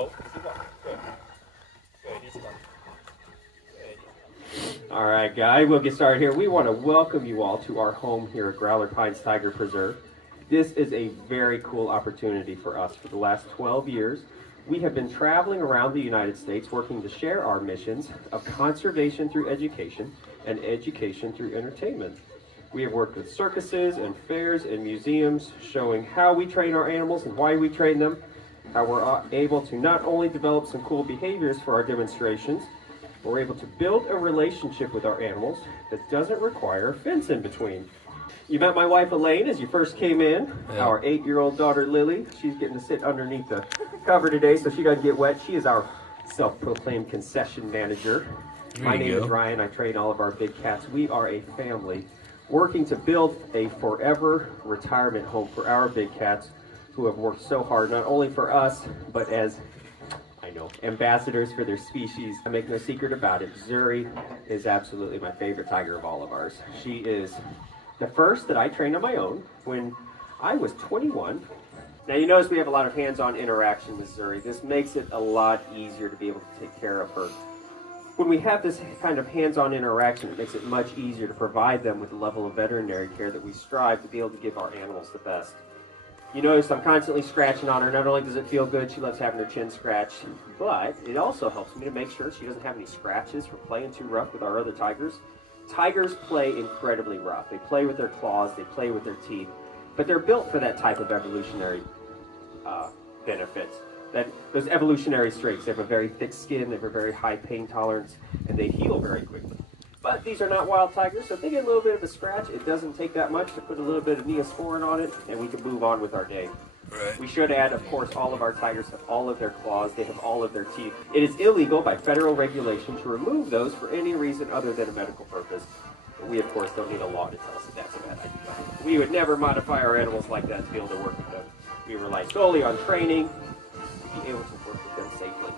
No. Easy bump. Good. Good. Easy bump. All right, guys, we'll get started here. We want to welcome you all to our home here at Growler Pines Tiger Preserve. This is a very cool opportunity for us. For the last 12 years, we have been traveling around the United States working to share our missions of conservation through education and education through entertainment. We have worked with circuses and fairs and museums showing how we train our animals and why we train them, how we're able to not only develop some cool behaviors for our demonstrations, but we're able to build a relationship with our animals that doesn't require a fence in between. You met my wife Elaine as you first came in. Yeah. Our 8-year-old daughter Lily, she's getting to sit underneath the cover today so she doesn't get wet. She is our self-proclaimed concession manager. My name is Ryan. I train all of our big cats. We are a family working to build a forever retirement home for our big cats who have worked so hard, not only for us, but as ambassadors for their species. I make no secret about it. Zuri is absolutely my favorite tiger of all of ours. She is the first that I trained on my own when I was 21. Now you notice we have a lot of hands-on interaction with Zuri. This makes it a lot easier to be able to take care of her. When we have this kind of hands-on interaction, it makes it much easier to provide them with the level of veterinary care that we strive to be able to give our animals the best. You notice I'm constantly scratching on her. Not only does it feel good, she loves having her chin scratched, but it also helps me to make sure she doesn't have any scratches from playing too rough with our other tigers. Tigers play incredibly rough. They play with their claws, they play with their teeth, but they're built for that type of evolutionary benefits. Those evolutionary traits. They have a very thick skin, they have a very high pain tolerance, and they heal very quickly. But these are not wild tigers, so if they get a little bit of a scratch, it doesn't take that much to put a little bit of Neosporin on it, and we can move on with our day. Right. We should add, of course, all of our tigers have all of their claws, they have all of their teeth. It is illegal by federal regulation to remove those for any reason other than a medical purpose. But we, of course, don't need a law to tell us that that's a bad idea. We would never modify our animals like that to be able to work with them. We rely solely on training to be able to work with them safely.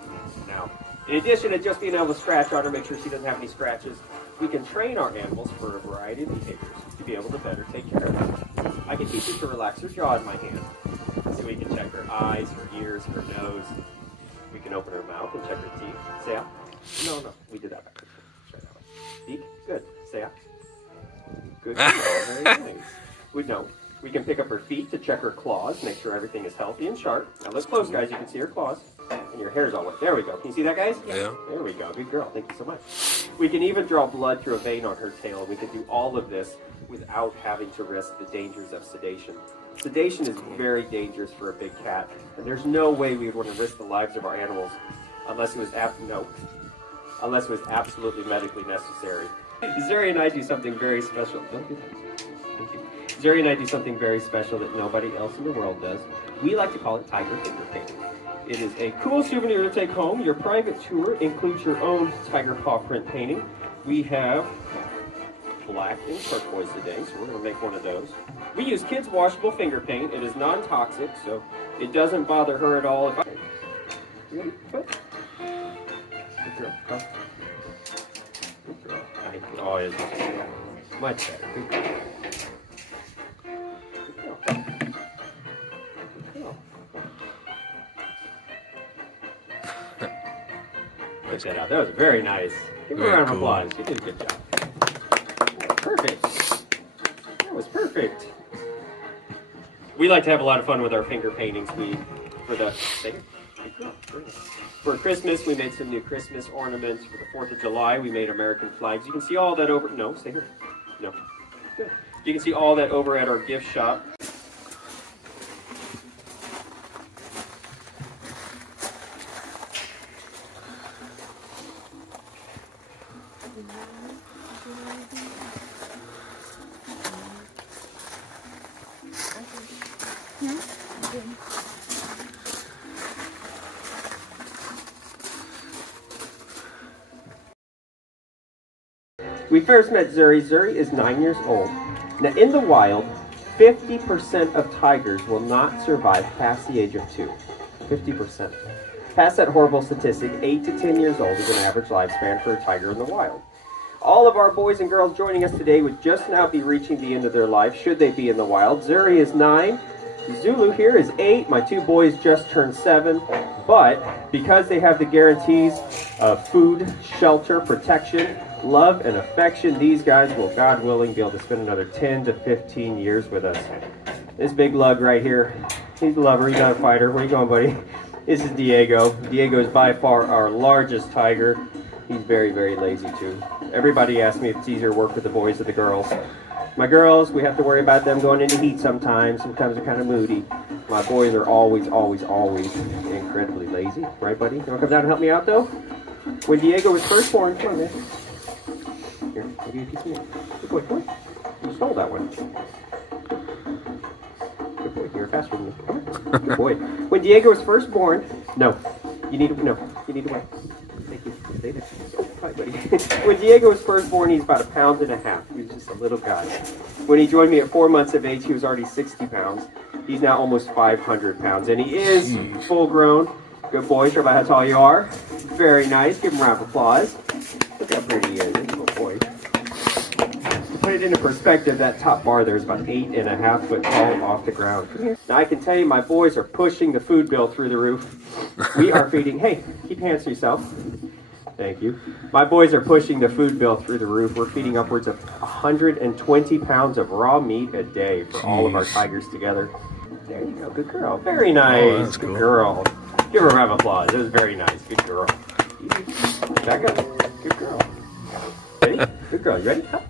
Now, in addition to just being able to scratch on her, make sure she doesn't have any scratches, we can train our animals for a variety of behaviors to be able to better take care of them. I can teach her to relax her jaw in my hand. So we can check her eyes, her ears, her nose. We can open her mouth and check her teeth. Say out. No, we did that backwards. Try that way. Beak. Good. Say out. Good. Very nice. We can pick up her feet to check her claws, make sure everything is healthy and sharp. Now look close, guys. You can see her claws. And your hair's all wet. There we go. Can you see that, guys? Yeah. There we go. Good girl. Thank you so much. We can even draw blood through a vein on her tail. We can do all of this without having to risk the dangers of sedation. Sedation is very dangerous for a big cat. And there's no way we would want to risk the lives of our animals unless it was absolutely medically necessary. Zuri and I do something very special. Don't do that. Thank you. Zuri and I do something very special that nobody else in the world does. We like to call it tiger finger painting. It is a cool souvenir to take home. Your private tour includes your own tiger paw print painting. We have black and turquoise today, so we're going to make one of those. We use kids' washable finger paint. It is non-toxic, so it doesn't bother her at all. Good girl. Come. Good girl. Oh, it's much better. Good girl. That out. That was very nice. Give her a round of applause. You did a good job. Perfect. That was perfect. We like to have a lot of fun with our finger paintings. For Christmas, we made some new Christmas ornaments. For the 4th of July, we made American flags. You can see all that over. No, stay here. No. Good. You can see all that over at our gift shop. We first met Zuri. Zuri is 9 years old. Now, in the wild, 50% of tigers will not survive past the age of 2. 50%. Past that horrible statistic, 8 to 10 years old is an average lifespan for a tiger in the wild. All of our boys and girls joining us today would just now be reaching the end of their life, should they be in the wild. Zuri is 9. Zulu here is 8. My 2 boys just turned 7. But because they have the guarantees of food, shelter, protection, love, and affection, these guys will, God willing, be able to spend another 10 to 15 years with us. This big lug right here, he's a lover, he's not a fighter. Where you going, buddy? This is Diego. Diego is by far our largest tiger. He's very, very lazy too. Everybody asks me if it's easier to work with the boys or the girls. My girls, we have to worry about them going into heat sometimes. Sometimes they're kind of moody. My boys are always, always, always incredibly lazy. Right, buddy? You want to come down and help me out, though? When Diego was first born, come on, man. Here, I'll give you a piece of meat. Good boy, come on. You stole that one. Good boy, you're faster than me. Come on. Good boy. When Diego was first born, no. You need to wait. Thank you. Stay there. Oh, hi, buddy. When Diego was first born, he's about 1.5 pounds. He was just a little guy. When he joined me at 4 months of age, he was already 60 pounds. He's now almost 500 pounds, and he is full grown. Good boy. Show about how tall you are. Very nice. Give him a round of applause. Look how pretty he is. Good boy. To put it into perspective, that top bar there is about 8.5 foot tall off the ground. Now I can tell you, my boys are pushing the food bill through the roof. We are feeding. Hey, keep your hands to yourself. Thank you. My boys are pushing the food bill through the roof. We're feeding upwards of 120 pounds of raw meat a day for all of our tigers together. There you go. Good girl. Very nice. Oh, that's good cool. Girl. Give her a round of applause. That was very nice. Good girl. Back up. Good girl. Ready? Good girl. You ready? Up.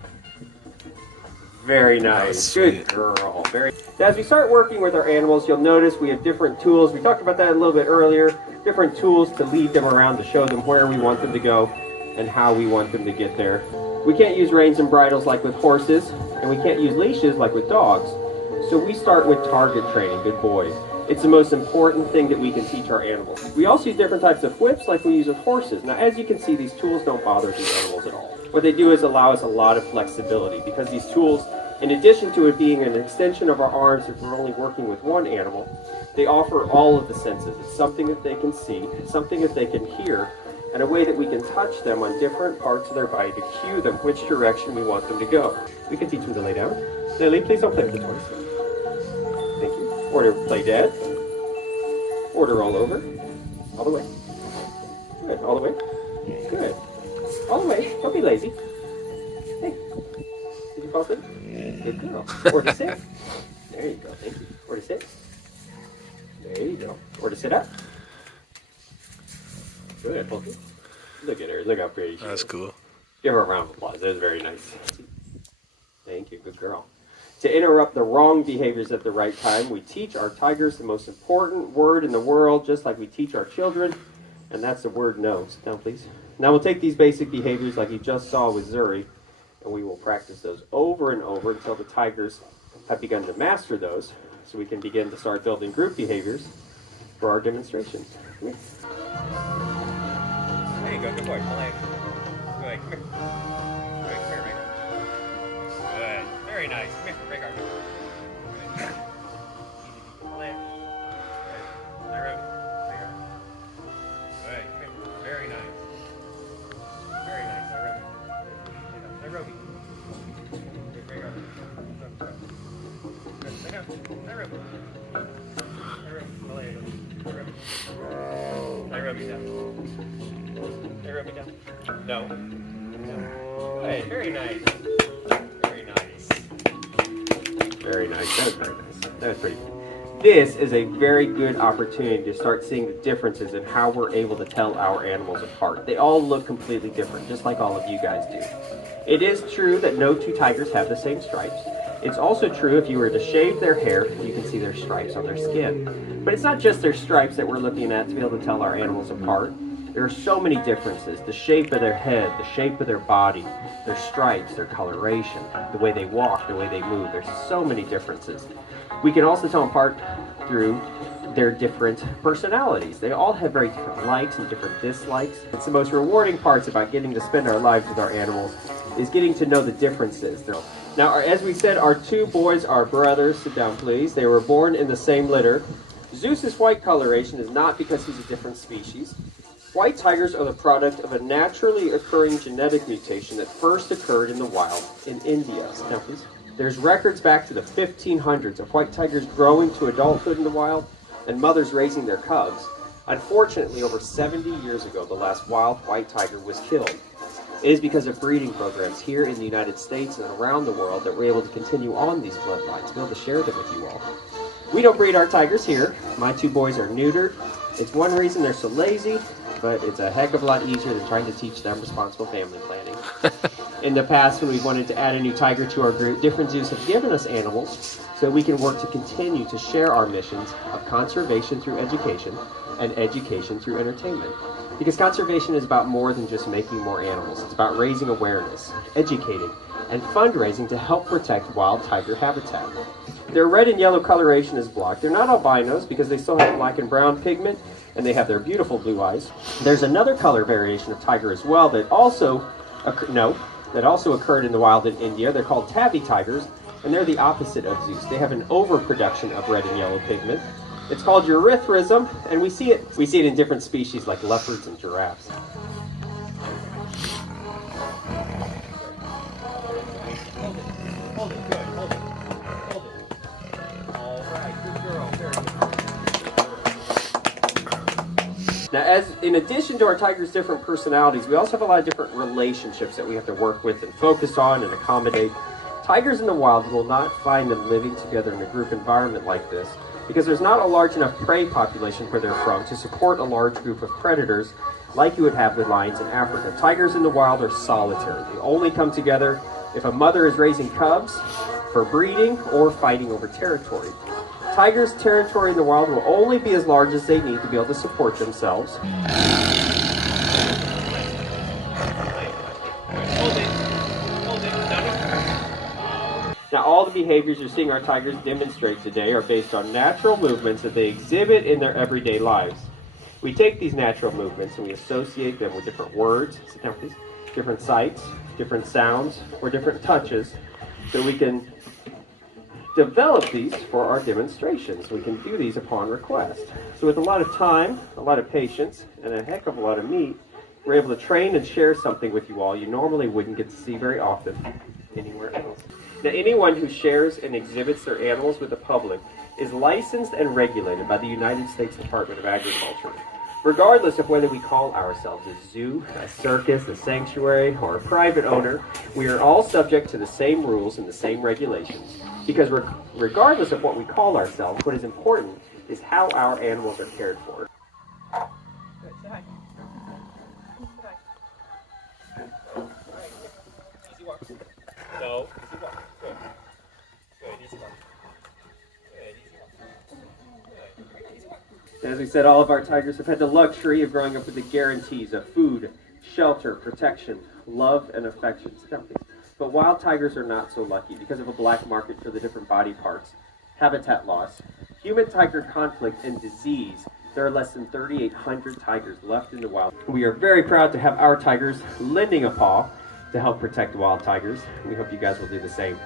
Very nice. Good girl. As we start working with our animals, you'll notice we have different tools. We talked about that a little bit earlier. Different tools to lead them around, to show them where we want them to go and how we want them to get there. We can't use reins and bridles like with horses, and we can't use leashes like with dogs. So we start with target training, good boy. It's the most important thing that we can teach our animals. We also use different types of whips like we use with horses. Now, as you can see, these tools don't bother these animals at all. What they do is allow us a lot of flexibility, because these tools, in addition to it being an extension of our arms if we're only working with one animal, they offer all of the senses. It's something that they can see, something that they can hear, and a way that we can touch them on different parts of their body to cue them which direction we want them to go. We can teach them to lay down. Lily, please don't play with the toys. Thank you. Or to play dead. Or to roll over. All the way. Good. All the way. Good. All the way. Don't be lazy. Hey. Did you fall asleep? Good girl. Or to sit. There you go. Thank you. Or to sit. There you go. Or to sit up. Good. Look at her. Look how pretty she is. That's cool. Give her a round of applause. That was very nice. Thank you. Good girl. To interrupt the wrong behaviors at the right time, we teach our tigers the most important word in the world, just like we teach our children, and that's the word no. Sit down, please. Now we'll take these basic behaviors like you just saw with Zuri, and we will practice those over and over until the tigers have begun to master those, so we can begin to start building group behaviors for our demonstration. Come here. There you go. Good boy. Malay. Good. Come here. Good. Come here, Rego. Good. Very nice. Come here, Rego. Good. Easy. Malay. Good. Rego. Rego. Good. Come here. Very nice. Very nice. Nairobi. Good. Rego. Good. Lay down. Nairobi. Nairobi. Malay. Nairobi. Nairobi down. Nairobi down. No. No. Hey, very nice. Very nice. Very nice. That was very nice. That was pretty good. This is a very good opportunity to start seeing the differences in how we're able to tell our animals apart. They all look completely different, just like all of you guys do. It is true that no two tigers have the same stripes. It's also true if you were to shave their hair, you can see their stripes on their skin. But it's not just their stripes that we're looking at to be able to tell our animals apart. There are so many differences. The shape of their head, the shape of their body, their stripes, their coloration, the way they walk, the way they move. There's so many differences. We can also tell them apart through their different personalities. They all have very different likes and different dislikes. It's the most rewarding parts about getting to spend our lives with our animals is getting to know the differences. Now, as we said, our two boys are brothers. Sit down, please. They were born in the same litter. Zeus's white coloration is not because he's a different species. White tigers are the product of a naturally occurring genetic mutation that first occurred in the wild in India. Sit down, please. There's records back to the 1500s of white tigers growing to adulthood in the wild and mothers raising their cubs. Unfortunately, over 70 years ago, the last wild white tiger was killed. It is because of breeding programs here in the United States and around the world that we're able to continue on these bloodlines, to be able to share them with you all. We don't breed our tigers here. My two boys are neutered. It's one reason they're so lazy, but it's a heck of a lot easier than trying to teach them responsible family planning. In the past, when we wanted to add a new tiger to our group, different zoos have given us animals so we can work to continue to share our missions of conservation through education and education through entertainment. Because conservation is about more than just making more animals. It's about raising awareness, educating, and fundraising to help protect wild tiger habitat. Their red and yellow coloration is blocked. They're not albinos because they still have black and brown pigment, and they have their beautiful blue eyes. There's another color variation of tiger as well that also occurred in the wild in India. They're called tabby tigers, and they're the opposite of Zeus. They have an overproduction of red and yellow pigment. It's called erythrism, and we see it in different species like leopards and giraffes. Hold it, good, hold it. All right, good girl, very good. Now, in addition to our tigers' different personalities, we also have a lot of different relationships that we have to work with and focus on and accommodate. Tigers in the wild will not find them living together in a group environment like this because there's not a large enough prey population where they're from to support a large group of predators like you would have with lions in Africa. Tigers in the wild are solitary. They only come together if a mother is raising cubs for breeding or fighting over territory. Tigers' territory in the wild will only be as large as they need to be able to support themselves. Now, all the behaviors you're seeing our tigers demonstrate today are based on natural movements that they exhibit in their everyday lives. We take these natural movements and we associate them with different words, sit down please, different sights, different sounds, or different touches, so we can develop these for our demonstrations. We can do these upon request. So with a lot of time, a lot of patience, and a heck of a lot of meat, we're able to train and share something with you all you normally wouldn't get to see very often anywhere else. Now, anyone who shares and exhibits their animals with the public is licensed and regulated by the United States Department of Agriculture. Regardless of whether we call ourselves a zoo, a circus, a sanctuary, or a private owner, we are all subject to the same rules and the same regulations. Because regardless of what we call ourselves, what is important is how our animals are cared for. Easy walk. No, easy walk. Good. Good, easy walk. Good, easy walk. Good, easy walk. As we said, all of our tigers have had the luxury of growing up with the guarantees of food, shelter, protection, love, and affection. But wild tigers are not so lucky because of a black market for the different body parts, habitat loss, human-tiger conflict, and disease. There are less than 3,800 tigers left in the wild. We are very proud to have our tigers lending a paw to help protect wild tigers. We hope you guys will do the same.